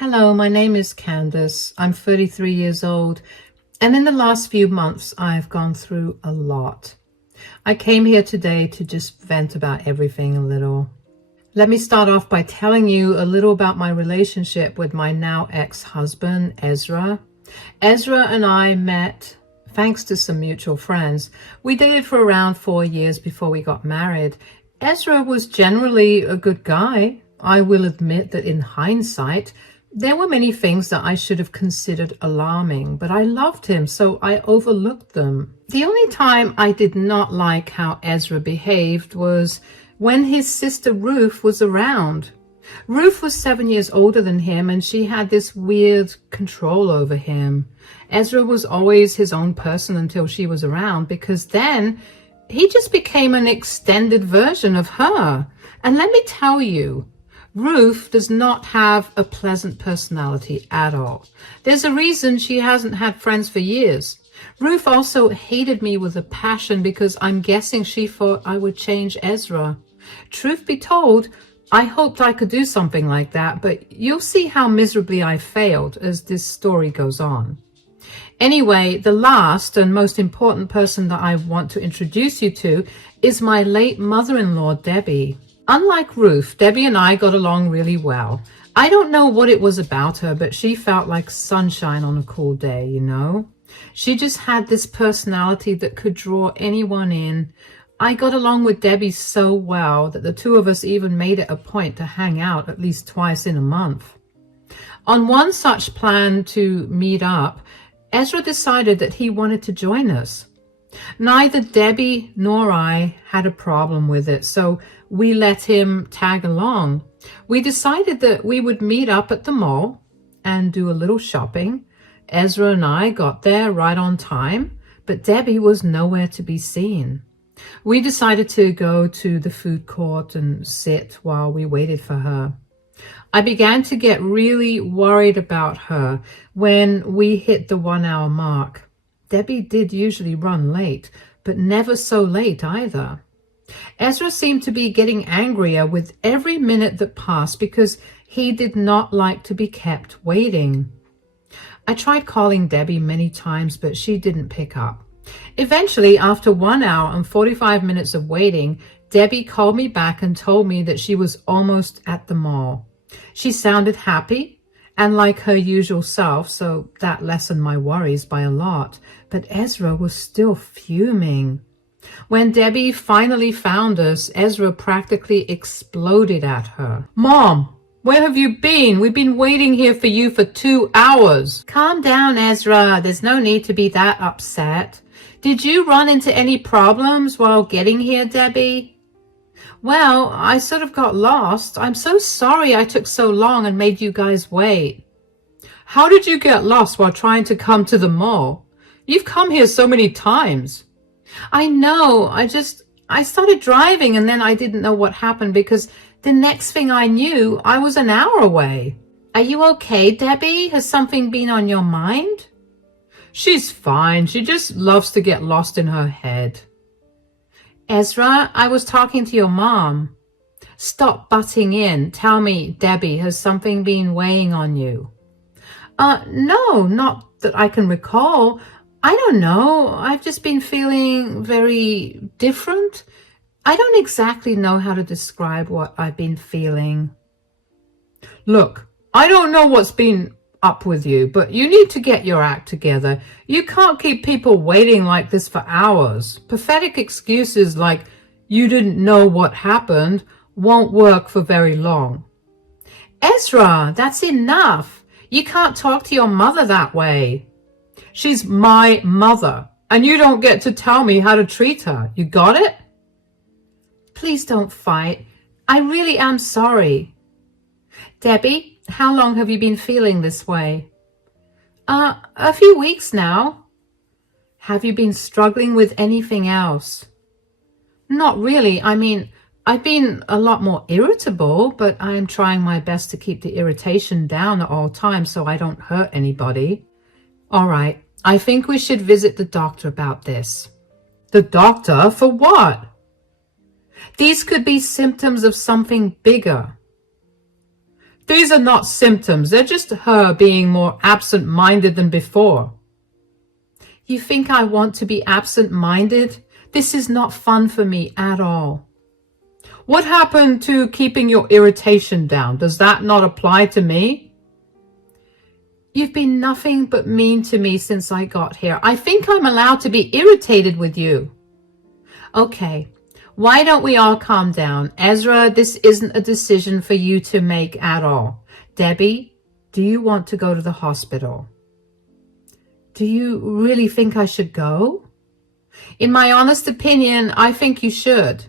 Hello, my name is Candace. I'm 33 years old, and in the last few months, I've gone through a lot. I came here today to just vent about everything a little. Let me start off by telling you a little about my relationship with my now ex-husband, Ezra. Ezra and I met thanks to some mutual friends. We dated for around 4 years before we got married. Ezra was generally a good guy. I will admit that in hindsight, there were many things that I should have considered alarming, but I loved him, so I overlooked them. The only time I did not like how Ezra behaved was when his sister Ruth was around. Ruth was 7 years older than him, and she had this weird control over him. Ezra was always his own person until she was around, because then he just became an extended version of her. And let me tell you, Ruth does not have a pleasant personality at all. There's a reason she hasn't had friends for years. Ruth also hated me with a passion because I'm guessing she thought I would change Ezra. Truth be told, I hoped I could do something like that, but you'll see how miserably I failed as this story goes on. Anyway, the last and most important person that I want to introduce you to is my late mother-in-law, Debbie. Unlike Ruth, Debbie and I got along really well. I don't know what it was about her, but she felt like sunshine on a cool day, you know? She just had this personality that could draw anyone in. I got along with Debbie so well that the two of us even made it a point to hang out at least twice in a month. On one such plan to meet up, Ezra decided that he wanted to join us. Neither Debbie nor I had a problem with it, so we let him tag along. We decided that we would meet up at the mall and do a little shopping. Ezra and I got there right on time, but Debbie was nowhere to be seen. We decided to go to the food court and sit while we waited for her. I began to get really worried about her when we hit the 1 hour mark. Debbie did usually run late, but never so late either. Ezra seemed to be getting angrier with every minute that passed because he did not like to be kept waiting. I tried calling Debbie many times, but she didn't pick up. Eventually, after 1 hour and 45 minutes of waiting, Debbie called me back and told me that she was almost at the mall. She sounded happy and like her usual self, so that lessened my worries by a lot. But Ezra was still fuming. When Debbie finally found us, Ezra practically exploded at her. "Mom, where have you been? We've been waiting here for you for 2 hours. Calm down, Ezra. There's no need to be that upset. Did you run into any problems while getting here, Debbie? Well, I sort of got lost. I'm so sorry I took so long and made you guys wait." "How did you get lost while trying to come to the mall? You've come here so many times." "I know. I started driving and then I didn't know what happened because the next thing I knew, I was an hour away." "Are you okay, Debbie? Has something been on your mind?" "She's fine. She just loves to get lost in her head." "Ezra, I was talking to your mom." "Stop butting in. Tell me, Debbie, has something been weighing on you?" No, not that I can recall. I don't know. I've just been feeling very different. I don't exactly know how to describe what I've been feeling." "Look, I don't know what's been up with you, but you need to get your act together. You can't keep people waiting like this for hours. Pathetic excuses like you didn't know what happened won't work for very long." "Ezra, that's enough. You can't talk to your mother that way." "She's my mother, and you don't get to tell me how to treat her. You got it?" "Please don't fight. I really am sorry." "Debbie, how long have you been feeling this way?" A few weeks now." "Have you been struggling with anything else?" "Not really. I mean, I've been a lot more irritable, but I'm trying my best to keep the irritation down at all times so I don't hurt anybody." "All right, I think we should visit the doctor about this." "The doctor? For what?" "These could be symptoms of something bigger." These are not symptoms. They're just her being more absent-minded than before. You think I want to be absent-minded? This is not fun for me at all. What happened to keeping your irritation down? Does that not apply to me? You've been nothing but mean to me since I got here. I think I'm allowed to be irritated with you. Okay, why don't we all calm down? Ezra, this isn't a decision for you to make at all. Debbie, do you want to go to the hospital? Do you really think I should go? In my honest opinion, I think you should.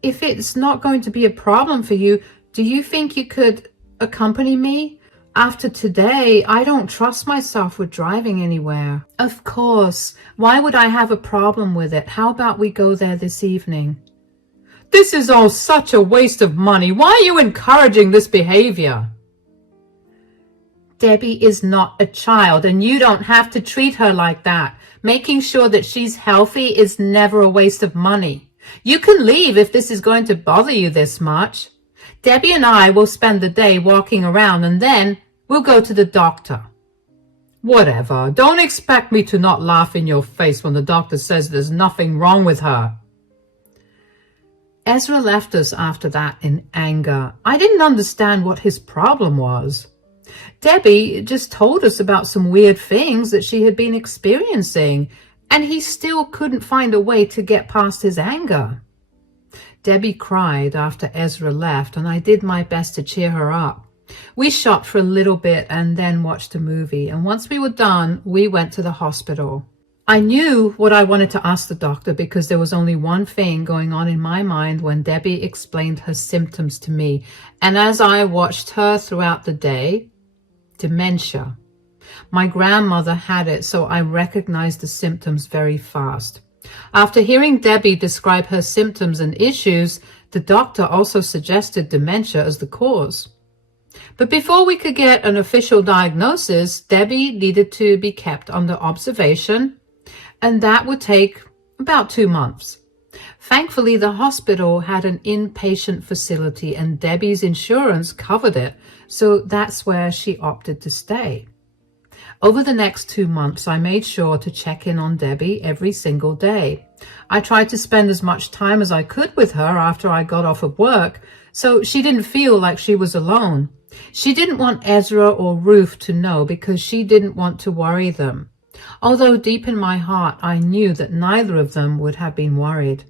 If it's not going to be a problem for you, do you think you could accompany me? After today, I don't trust myself with driving anywhere. Of course. Why would I have a problem with it? How about we go there this evening? This is all such a waste of money. Why are you encouraging this behavior? Debbie is not a child, and you don't have to treat her like that. Making sure that she's healthy is never a waste of money. You can leave if this is going to bother you this much. Debbie and I will spend the day walking around, and then we'll go to the doctor. Whatever. Don't expect me to not laugh in your face when the doctor says there's nothing wrong with her. Ezra left us after that in anger. I didn't understand what his problem was. Debbie just told us about some weird things that she had been experiencing, and he still couldn't find a way to get past his anger. Debbie cried after Ezra left, and I did my best to cheer her up. We shopped for a little bit and then watched a movie, and once we were done, we went to the hospital. I knew what I wanted to ask the doctor because there was only one thing going on in my mind when Debbie explained her symptoms to me, and as I watched her throughout the day, dementia. My grandmother had it, so I recognized the symptoms very fast. After hearing Debbie describe her symptoms and issues, the doctor also suggested dementia as the cause. But before we could get an official diagnosis, Debbie needed to be kept under observation, and that would take about 2 months. Thankfully, the hospital had an inpatient facility, and Debbie's insurance covered it, so that's where she opted to stay. Over the next 2 months, I made sure to check in on Debbie every single day. I tried to spend as much time as I could with her after I got off of work, so she didn't feel like she was alone. She didn't want Ezra or Ruth to know because she didn't want to worry them. Although deep in my heart, I knew that neither of them would have been worried.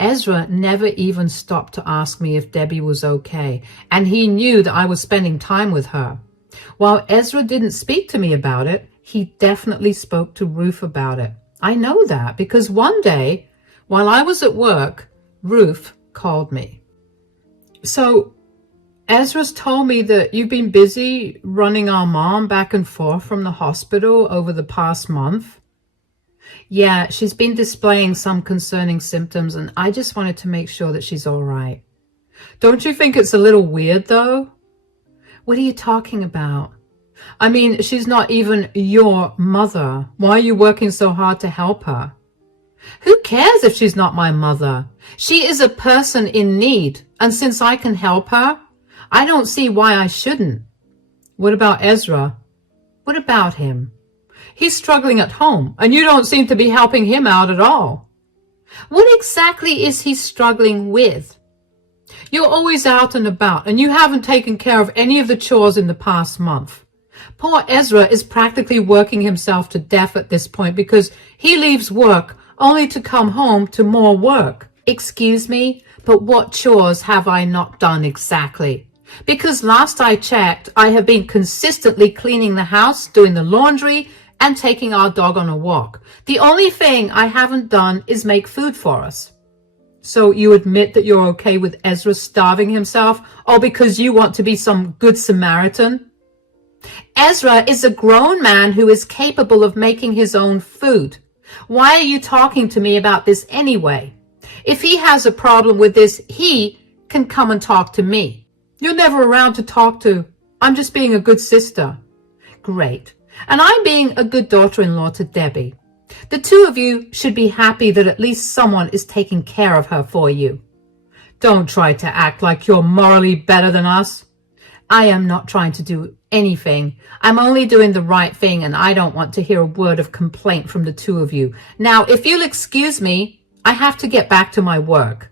Ezra never even stopped to ask me if Debbie was okay, and he knew that I was spending time with her. While Ezra didn't speak to me about it, he definitely spoke to Ruth about it. I know that because one day, while I was at work, Ruth called me. So, Ezra's told me that you've been busy running our mom back and forth from the hospital over the past month. Yeah, she's been displaying some concerning symptoms, and I just wanted to make sure that she's all right. Don't you think it's a little weird, though? What are you talking about? I mean, she's not even your mother. Why are you working so hard to help her? Who cares if she's not my mother? She is a person in need, and since I can help her, I don't see why I shouldn't. What about Ezra? What about him? He's struggling at home, and you don't seem to be helping him out at all. What exactly is he struggling with? You're always out and about, and you haven't taken care of any of the chores in the past month. Poor Ezra is practically working himself to death at this point because he leaves work only to come home to more work. Excuse me, but what chores have I not done exactly? Because last I checked, I have been consistently cleaning the house, doing the laundry, and taking our dog on a walk. The only thing I haven't done is make food for us. So you admit that you're okay with Ezra starving himself, all because you want to be some good Samaritan? Ezra is a grown man who is capable of making his own food. Why are you talking to me about this anyway? If he has a problem with this, he can come and talk to me. You're never around to talk to. I'm just being a good sister. Great. And I'm being a good daughter-in-law to Debbie. The two of you should be happy that at least someone is taking care of her for you. Don't try to act like you're morally better than us. I am not trying to do anything. I'm only doing the right thing, and I don't want to hear a word of complaint from the two of you. Now, if you'll excuse me, I have to get back to my work.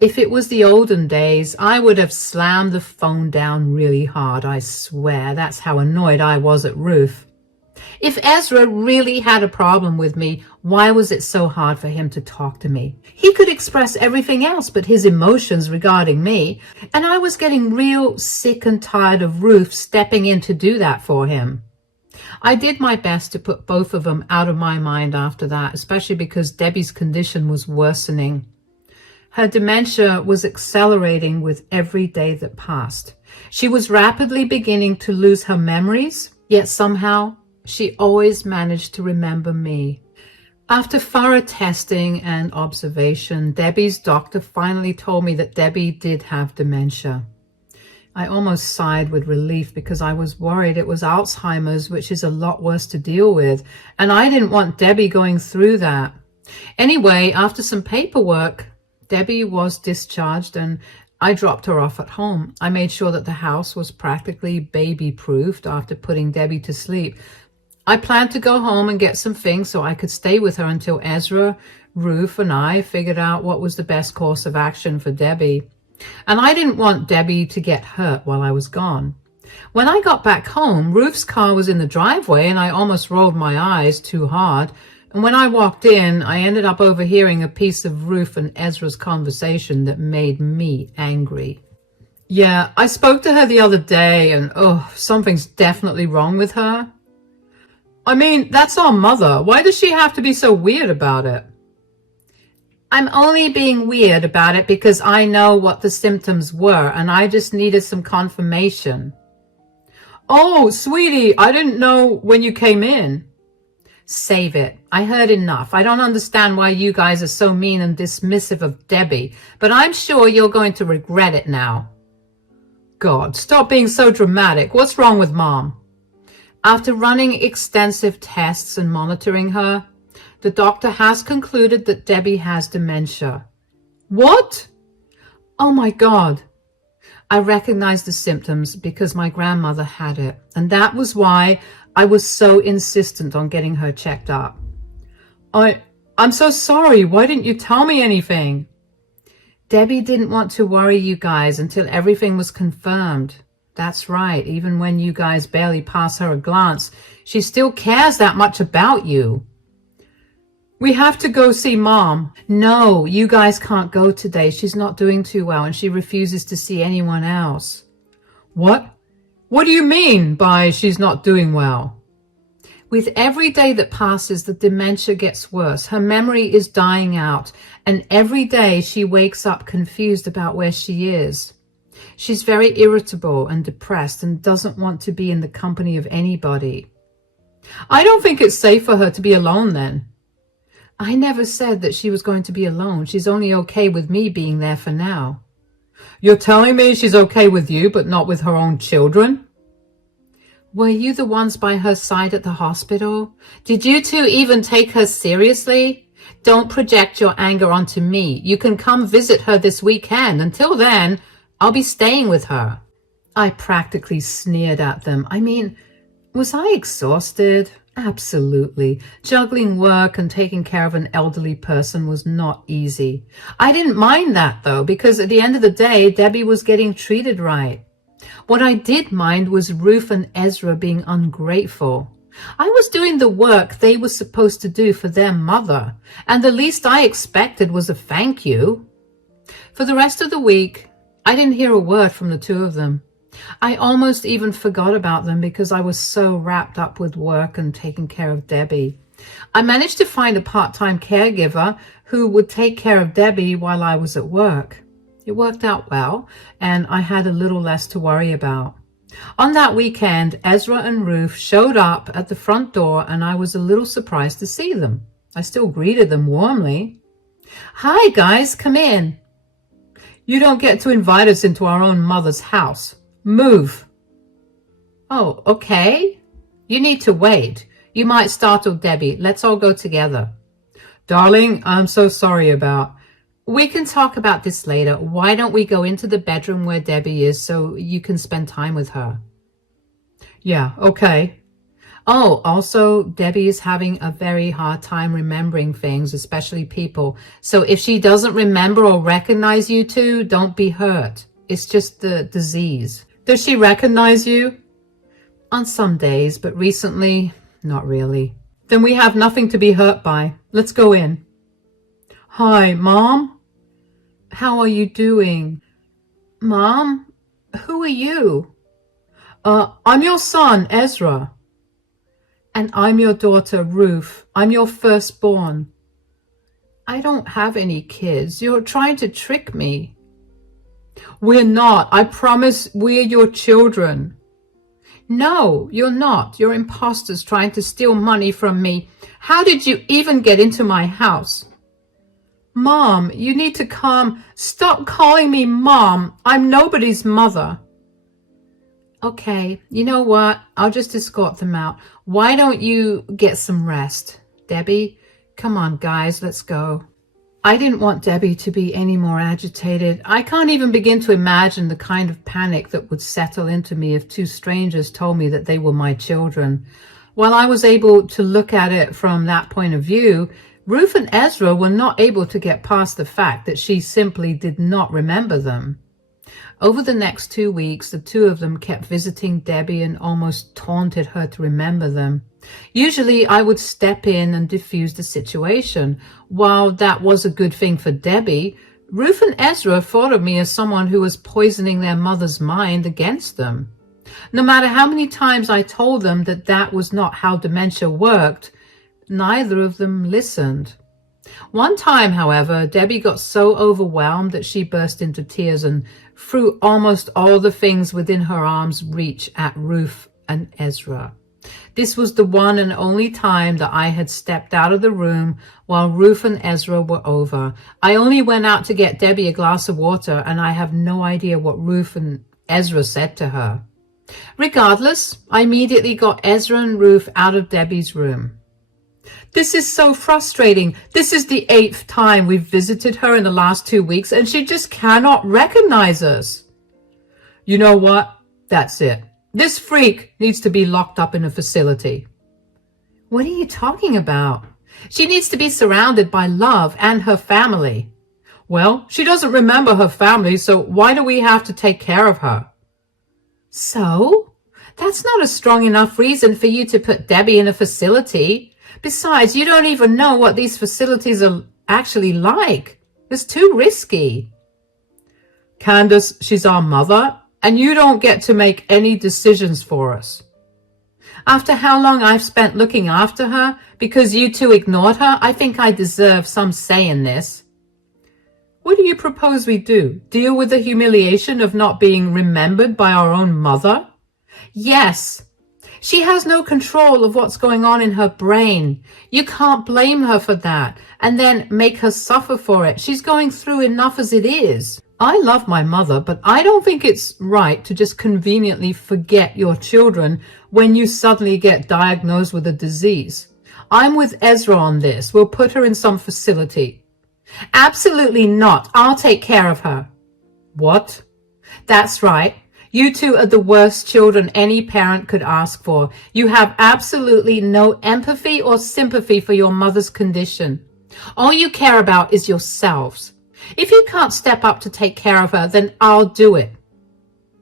If it was the olden days, I would have slammed the phone down really hard, I swear. That's how annoyed I was at Ruth. If Ezra really had a problem with me, why was it so hard for him to talk to me? He could express everything else but his emotions regarding me, and I was getting real sick and tired of Ruth stepping in to do that for him. I did my best to put both of them out of my mind after that, especially because Debbie's condition was worsening. Her dementia was accelerating with every day that passed. She was rapidly beginning to lose her memories, yet somehow she always managed to remember me. After thorough testing and observation, Debbie's doctor finally told me that Debbie did have dementia. I almost sighed with relief because I was worried it was Alzheimer's, which is a lot worse to deal with, and I didn't want Debbie going through that. Anyway, after some paperwork, Debbie was discharged and I dropped her off at home. I made sure that the house was practically baby-proofed after putting Debbie to sleep. I planned to go home and get some things so I could stay with her until Ezra, Ruth, and I figured out what was the best course of action for Debbie. And I didn't want Debbie to get hurt while I was gone. When I got back home, Ruth's car was in the driveway and I almost rolled my eyes too hard. And when I walked in, I ended up overhearing a piece of Ruth and Ezra's conversation that made me angry. Yeah, I spoke to her the other day and, something's definitely wrong with her. I mean, that's our mother. Why does she have to be so weird about it? I'm only being weird about it because I know what the symptoms were and I just needed some confirmation. Oh, sweetie, I didn't know when you came in. Save it. I heard enough. I don't understand why you guys are so mean and dismissive of Debbie, but I'm sure you're going to regret it now. God, stop being so dramatic. What's wrong with Mom? After running extensive tests and monitoring her, the doctor has concluded that Debbie has dementia. What? Oh my God. I recognized the symptoms because my grandmother had it, and that was why I was so insistent on getting her checked up. I'm so sorry. Why didn't you tell me anything? Debbie didn't want to worry you guys until everything was confirmed. That's right. Even when you guys barely pass her a glance, she still cares that much about you. We have to go see Mom. No, you guys can't go today. She's not doing too well and she refuses to see anyone else. What? What do you mean by she's not doing well? With every day that passes, the dementia gets worse. Her memory is dying out, and every day she wakes up confused about where she is. She's very irritable and depressed and doesn't want to be in the company of anybody. I don't think it's safe for her to be alone then. I never said that she was going to be alone. She's only okay with me being there for now. You're telling me she's okay with you, but not with her own children? Were you the ones by her side at the hospital? Did you two even take her seriously? Don't project your anger onto me. You can come visit her this weekend. Until then, I'll be staying with her. I practically sneered at them. I mean, was I exhausted? Absolutely. Juggling work and taking care of an elderly person was not easy. I didn't mind that, though, because at the end of the day, Debbie was getting treated right. What I did mind was Ruth and Ezra being ungrateful. I was doing the work they were supposed to do for their mother, and the least I expected was a thank you. For the rest of the week, I didn't hear a word from the two of them. I almost even forgot about them because I was so wrapped up with work and taking care of Debbie. I managed to find a part-time caregiver who would take care of Debbie while I was at work. It worked out well, and I had a little less to worry about. On that weekend, Ezra and Ruth showed up at the front door, and I was a little surprised to see them. I still greeted them warmly. Hi, guys, come in. You don't get to invite us into our own mother's house. Move. Oh, okay. You need to wait. You might startle Debbie. Let's all go together. Darling, I'm so sorry about... We can talk about this later. Why don't we go into the bedroom where Debbie is so you can spend time with her? Yeah, okay. Oh, also, Debbie is having a very hard time remembering things, especially people. So if she doesn't remember or recognize you two, don't be hurt. It's just the disease. Does she recognize you? On some days, but recently, not really. Then we have nothing to be hurt by. Let's go in. Hi, Mom. How are you doing? Mom, who are you? I'm your son, Ezra. And I'm your daughter, Ruth. I'm your firstborn. I don't have any kids. You're trying to trick me. We're not. I promise we're your children. No, you're not. You're imposters trying to steal money from me. How did you even get into my house? Mom, you need to calm. Stop calling me Mom. I'm nobody's mother. Okay, you know what? I'll just escort them out. Why don't you get some rest? Debbie, come on, guys, let's go. I didn't want Debbie to be any more agitated. I can't even begin to imagine the kind of panic that would settle into me if two strangers told me that they were my children. While I was able to look at it from that point of view, Ruth and Ezra were not able to get past the fact that she simply did not remember them. Over the next 2 weeks, the two of them kept visiting Debbie and almost taunted her to remember them. Usually, I would step in and diffuse the situation. While that was a good thing for Debbie, Ruth and Ezra thought of me as someone who was poisoning their mother's mind against them. No matter how many times I told them that that was not how dementia worked, neither of them listened. One time, however, Debbie got so overwhelmed that she burst into tears and threw almost all the things within her arm's reach at Ruth and Ezra. This was the one and only time that I had stepped out of the room while Ruth and Ezra were over. I only went out to get Debbie a glass of water, and I have no idea what Ruth and Ezra said to her. Regardless, I immediately got Ezra and Ruth out of Debbie's room. This is so frustrating. This is the 8th time we've visited her in the last 2 weeks, and she just cannot recognize us. You know what? That's it. This freak needs to be locked up in a facility. What are you talking about? She needs to be surrounded by love and her family. Well, she doesn't remember her family, so why do we have to take care of her? So? That's not a strong enough reason for you to put Debbie in a facility. Besides, you don't even know what these facilities are actually like. It's too risky. Candace, she's our mother, and you don't get to make any decisions for us. After how long I've spent looking after her because you two ignored her, I think I deserve some say in this. What do you propose we do? Deal with the humiliation of not being remembered by our own mother? Yes. She has no control of what's going on in her brain. You can't blame her for that and then make her suffer for it. She's going through enough as it is. I love my mother, but I don't think it's right to just conveniently forget your children when you suddenly get diagnosed with a disease. I'm with Ezra on this. We'll put her in some facility. Absolutely not. I'll take care of her. What? That's right. You two are the worst children any parent could ask for. You have absolutely no empathy or sympathy for your mother's condition. All you care about is yourselves. If you can't step up to take care of her, then I'll do it.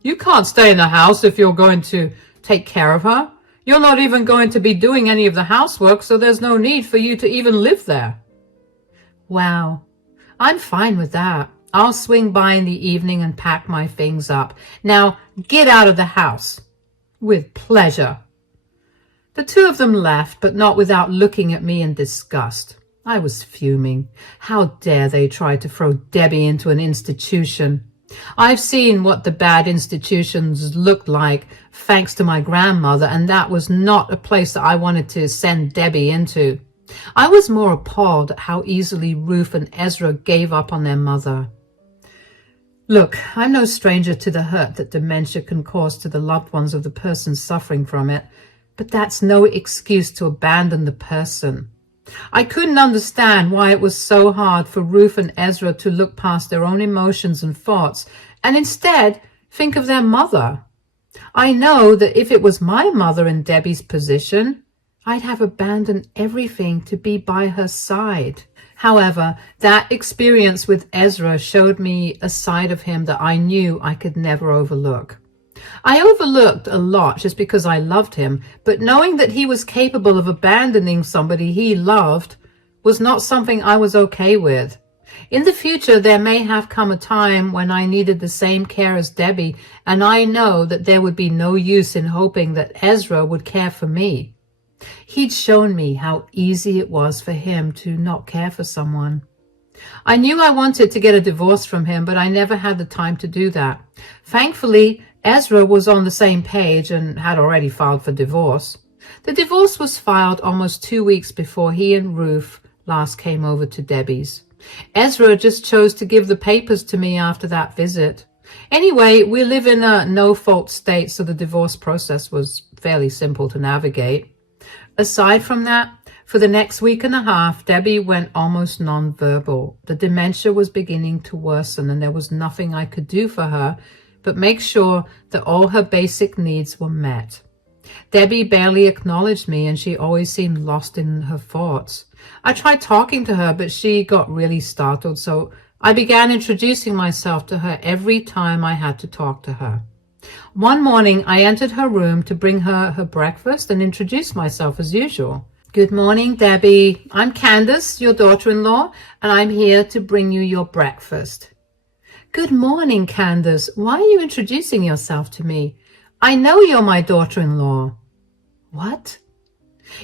You can't stay in the house if you're going to take care of her. You're not even going to be doing any of the housework, so there's no need for you to even live there. Wow, I'm fine with that. I'll swing by in the evening and pack my things up. Now, get out of the house. With pleasure. The two of them left, but not without looking at me in disgust. I was fuming. How dare they try to throw Debbie into an institution? I've seen what the bad institutions looked like, thanks to my grandmother, and that was not a place that I wanted to send Debbie into. I was more appalled at how easily Ruth and Ezra gave up on their mother. Look, I'm no stranger to the hurt that dementia can cause to the loved ones of the person suffering from it, but that's no excuse to abandon the person. I couldn't understand why it was so hard for Ruth and Ezra to look past their own emotions and thoughts and instead think of their mother. I know that if it was my mother in Debbie's position, I'd have abandoned everything to be by her side. However, that experience with Ezra showed me a side of him that I knew I could never overlook. I overlooked a lot just because I loved him, but knowing that he was capable of abandoning somebody he loved was not something I was okay with. In the future, there may have come a time when I needed the same care as Debbie, and I know that there would be no use in hoping that Ezra would care for me. He'd shown me how easy it was for him to not care for someone. I knew I wanted to get a divorce from him, but I never had the time to do that. Thankfully, Ezra was on the same page and had already filed for divorce. The divorce was filed almost 2 weeks before he and Ruth last came over to Debbie's. Ezra just chose to give the papers to me after that visit. Anyway, we live in a no-fault state, so the divorce process was fairly simple to navigate. Aside from that, for the next week and a half, Debbie went almost nonverbal. The dementia was beginning to worsen, and there was nothing I could do for her but make sure that all her basic needs were met. Debbie barely acknowledged me, and she always seemed lost in her thoughts. I tried talking to her, but she got really startled, so I began introducing myself to her every time I had to talk to her. One morning, I entered her room to bring her her breakfast and introduce myself as usual. Good morning, Debbie. I'm Candace, your daughter-in-law, and I'm here to bring you your breakfast. Good morning, Candace. Why are you introducing yourself to me? I know you're my daughter-in-law. What?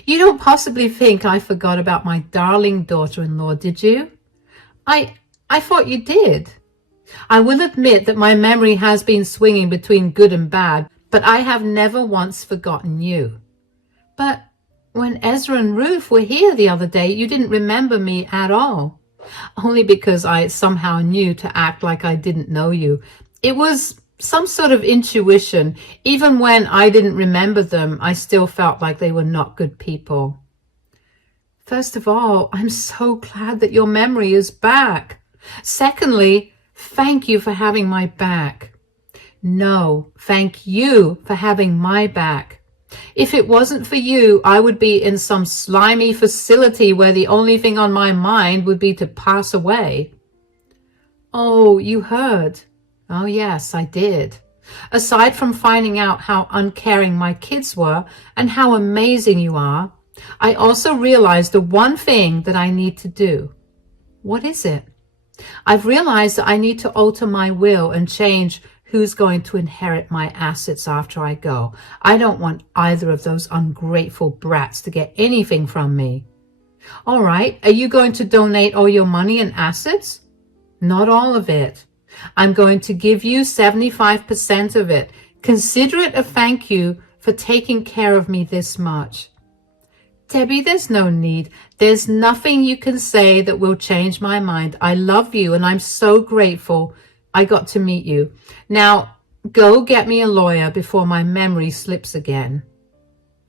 You don't possibly think I forgot about my darling daughter-in-law, did you? I thought you did. I will admit that my memory has been swinging between good and bad, but I have never once forgotten you. But when Ezra and Ruth were here the other day, you didn't remember me at all. Only because I somehow knew to act like I didn't know you. It was some sort of intuition. Even when I didn't remember them, I still felt like they were not good people. First of all, I'm so glad that your memory is back. Secondly, thank you for having my back. No, thank you for having my back. If it wasn't for you, I would be in some slimy facility where the only thing on my mind would be to pass away. Oh, you heard? Oh, yes, I did. Aside from finding out how uncaring my kids were and how amazing you are, I also realized the one thing that I need to do. What is it? I've realized that I need to alter my will and change who's going to inherit my assets after I go. I don't want either of those ungrateful brats to get anything from me. All right, are you going to donate all your money and assets? Not all of it. I'm going to give you 75% of it. Consider it a thank you for taking care of me this much. Debbie, there's no need. There's nothing you can say that will change my mind. I love you, and I'm so grateful I got to meet you. Now, go get me a lawyer before my memory slips again.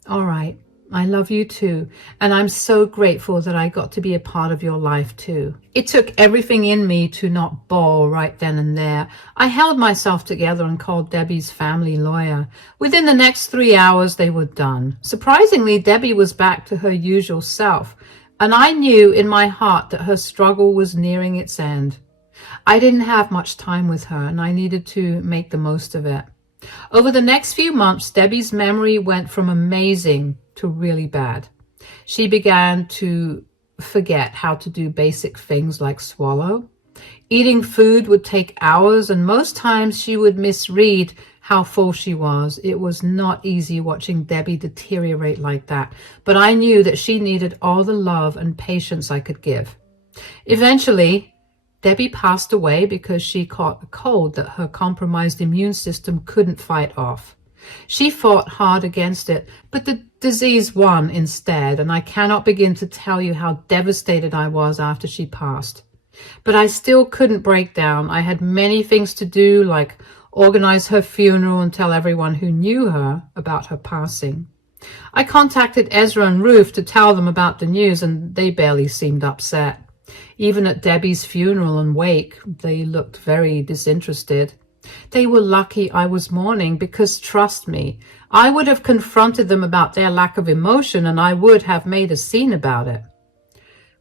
All right. I love you too, and I'm so grateful that I got to be a part of your life too. It took everything in me to not bawl right then and there. I held myself together and called Debbie's family lawyer. Within the next 3 hours, they were done. Surprisingly, Debbie was back to her usual self, and I knew in my heart that her struggle was nearing its end. I didn't have much time with her, and I needed to make the most of it. Over the next few months, Debbie's memory went from amazing to really bad. She began to forget how to do basic things like swallow. Eating food would take hours, and most times she would misread how full she was. It was not easy watching Debbie deteriorate like that, but I knew that she needed all the love and patience I could give. Eventually, Debbie passed away because she caught a cold that her compromised immune system couldn't fight off. She fought hard against it, but the disease won instead, and I cannot begin to tell you how devastated I was after she passed. But I still couldn't break down. I had many things to do, like organize her funeral and tell everyone who knew her about her passing. I contacted Ezra and Ruth to tell them about the news, and they barely seemed upset. Even at Debbie's funeral and wake, they looked very disinterested. They were lucky I was mourning because, trust me, I would have confronted them about their lack of emotion, and I would have made a scene about it.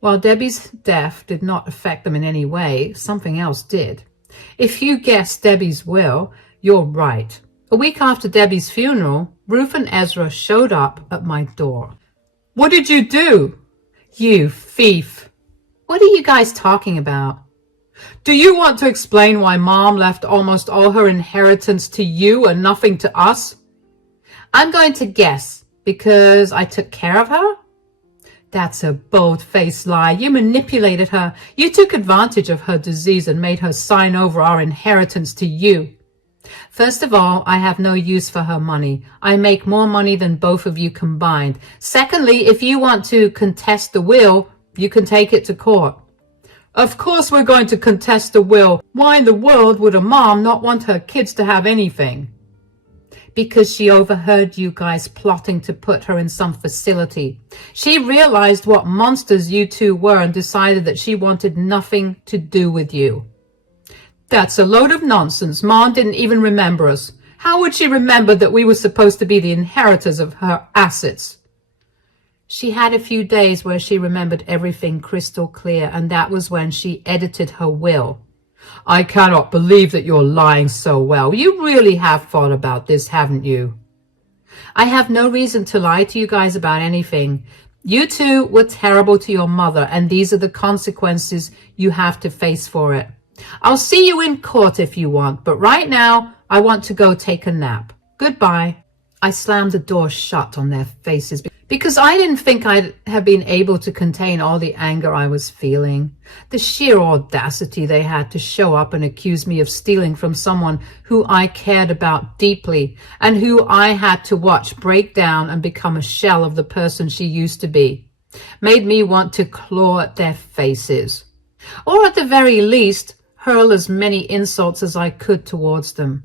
While Debbie's death did not affect them in any way, something else did. If you guessed Debbie's will, you're right. A week after Debbie's funeral, Ruth and Ezra showed up at my door. "What did you do?" "You thief." "What are you guys talking about?" "Do you want to explain why Mom left almost all her inheritance to you and nothing to us?" "I'm going to guess, because I took care of her?" "That's a bold-faced lie. You manipulated her. You took advantage of her disease and made her sign over our inheritance to you." "First of all, I have no use for her money. I make more money than both of you combined. Secondly, if you want to contest the will, you can take it to court." "Of course we're going to contest the will. Why in the world would a mom not want her kids to have anything?" "Because she overheard you guys plotting to put her in some facility. She realized what monsters you two were and decided that she wanted nothing to do with you." "That's a load of nonsense. Mom didn't even remember us. How would she remember that we were supposed to be the inheritors of her assets?" "She had a few days where she remembered everything crystal clear, and that was when she edited her will." "I cannot believe that you're lying so well. You really have thought about this, haven't you?" "I have no reason to lie to you guys about anything. You two were terrible to your mother, and these are the consequences you have to face for it. I'll see you in court if you want, but right now I want to go take a nap. Goodbye." I slammed the door shut on their faces because I didn't think I'd have been able to contain all the anger I was feeling. The sheer audacity they had to show up and accuse me of stealing from someone who I cared about deeply and who I had to watch break down and become a shell of the person she used to be made me want to claw at their faces, or at the very least, hurl as many insults as I could towards them.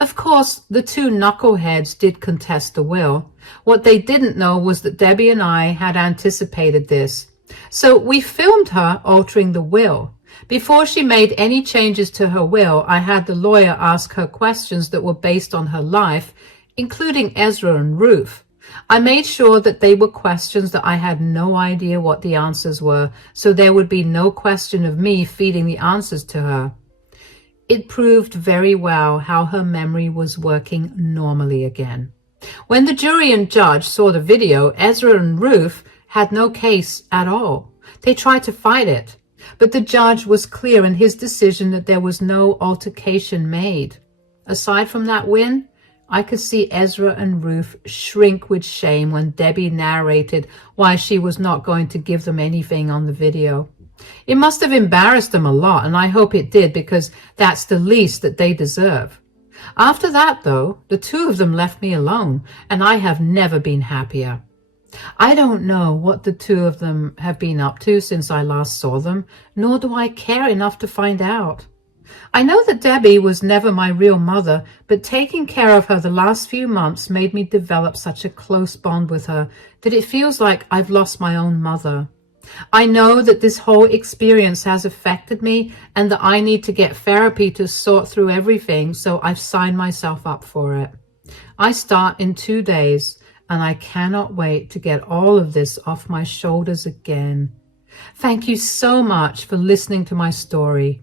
Of course, the two knuckleheads did contest the will. What they didn't know was that Debbie and I had anticipated this. So we filmed her altering the will. Before she made any changes to her will, I had the lawyer ask her questions that were based on her life, including Ezra and Ruth. I made sure that they were questions that I had no idea what the answers were, so there would be no question of me feeding the answers to her. It proved very well how her memory was working normally again. When the jury and judge saw the video, Ezra and Ruth had no case at all. They tried to fight it, but the judge was clear in his decision that there was no altercation made. Aside from that win, I could see Ezra and Ruth shrink with shame when Debbie narrated why she was not going to give them anything on the video. It must have embarrassed them a lot, and I hope it did, because that's the least that they deserve. After that, though, the two of them left me alone, and I have never been happier. I don't know what the two of them have been up to since I last saw them, nor do I care enough to find out. I know that Debbie was never my real mother, but taking care of her the last few months made me develop such a close bond with her that it feels like I've lost my own mother. I know that this whole experience has affected me and that I need to get therapy to sort through everything, so I've signed myself up for it. I start in 2 days, and I cannot wait to get all of this off my shoulders again. Thank you so much for listening to my story.